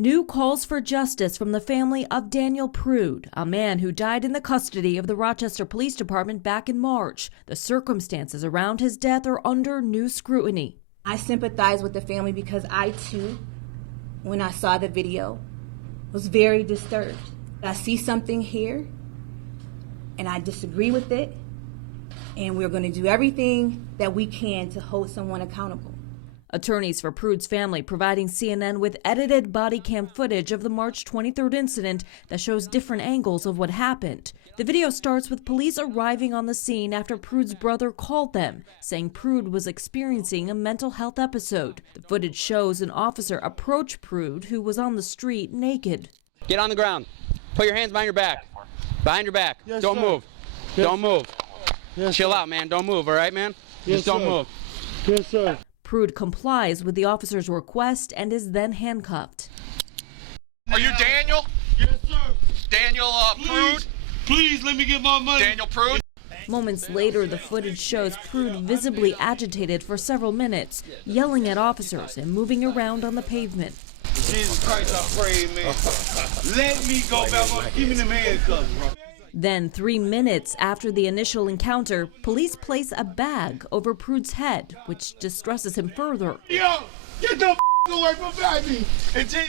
New calls for justice from the family of Daniel Prude, a man who died in the custody of the Rochester Police Department back in March. The circumstances around his death are under new scrutiny. I sympathize with the family because I, too, when I saw the video, was very disturbed. I see something here, and I disagree with it, and we're going to do everything that we can to hold someone accountable. Attorneys for Prude's family providing CNN with edited body cam footage of the March 23rd incident that shows different angles of what happened. The video starts with police arriving on the scene after Prude's brother called them, saying Prude was experiencing a mental health episode. The footage shows an officer approach Prude, who was on the street naked. Get on the ground. Put your hands behind your back. Behind your back. Yes, don't sir. Move. Yes. Don't move. Yes, Chill sir. out, man. Don't move, all right, man? Yes, Just don't sir. move. Yes, sir. Prude complies with the officer's request and is then handcuffed. Are you Daniel? Yes, sir. Daniel Prude? Please let me get my money. Daniel Prude? Moments later, the footage shows Prude visibly agitated for several minutes, yelling at officers and moving around on the pavement. Jesus Christ, I pray, man. Let me go back. Give me them handcuffs, bro. Then, 3 minutes after the initial encounter, police place a bag over Prude's head, which distresses him further. Yo, get the away from me.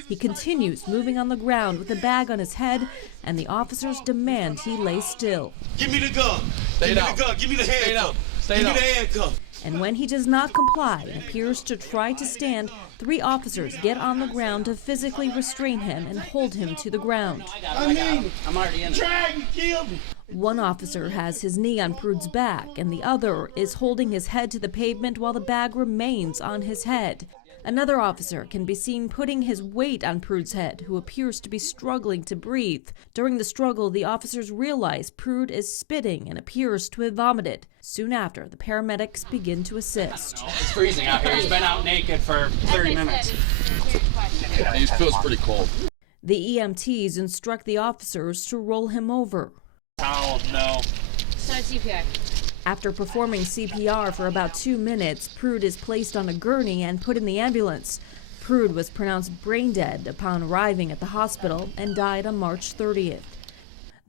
He continues moving on the ground with the bag on his head, and the officers demand he lay still. Give me the gun. Stay Give down. me the gun. Give me the Stay down. handcuff. Stay Give down. me the handcuff. And when he does not comply and appears to try to stand, 3 officers get on the ground to physically restrain him and hold him to the ground. I mean, I'm already in there. drag me, kill me. One officer has his knee on Prude's back, and the other is holding his head to the pavement while the bag remains on his head. Another officer can be seen putting his weight on Prude's head, who appears to be struggling to breathe. During the struggle, the officers realize Prude is spitting and appears to have vomited. Soon after, the paramedics begin to assist. It's freezing out here. He's been out naked for 30 minutes. He feels pretty cold. The EMTs instruct the officers to roll him over. Oh, no. Start CPR. After performing CPR for about 2 minutes, Prude is placed on a gurney and put in the ambulance. Prude was pronounced brain dead upon arriving at the hospital and died on March 30th.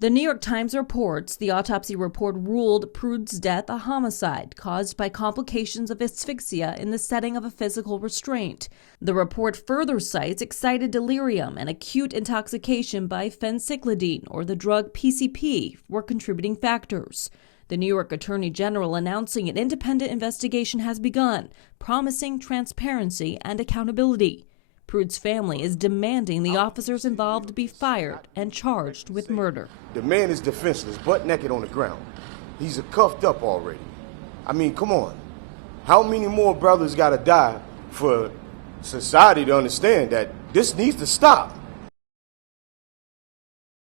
The New York Times reports the autopsy report ruled Prude's death a homicide caused by complications of asphyxia in the setting of a physical restraint. The report further cites excited delirium and acute intoxication by phencyclidine, or the drug PCP, were contributing factors. The New York Attorney General announcing an independent investigation has begun, promising transparency and accountability. Prude's family is demanding the officers involved be fired and charged with murder. The man is defenseless, butt naked on the ground. He's cuffed up already. I mean, come on. How many more brothers gotta die for society to understand that this needs to stop?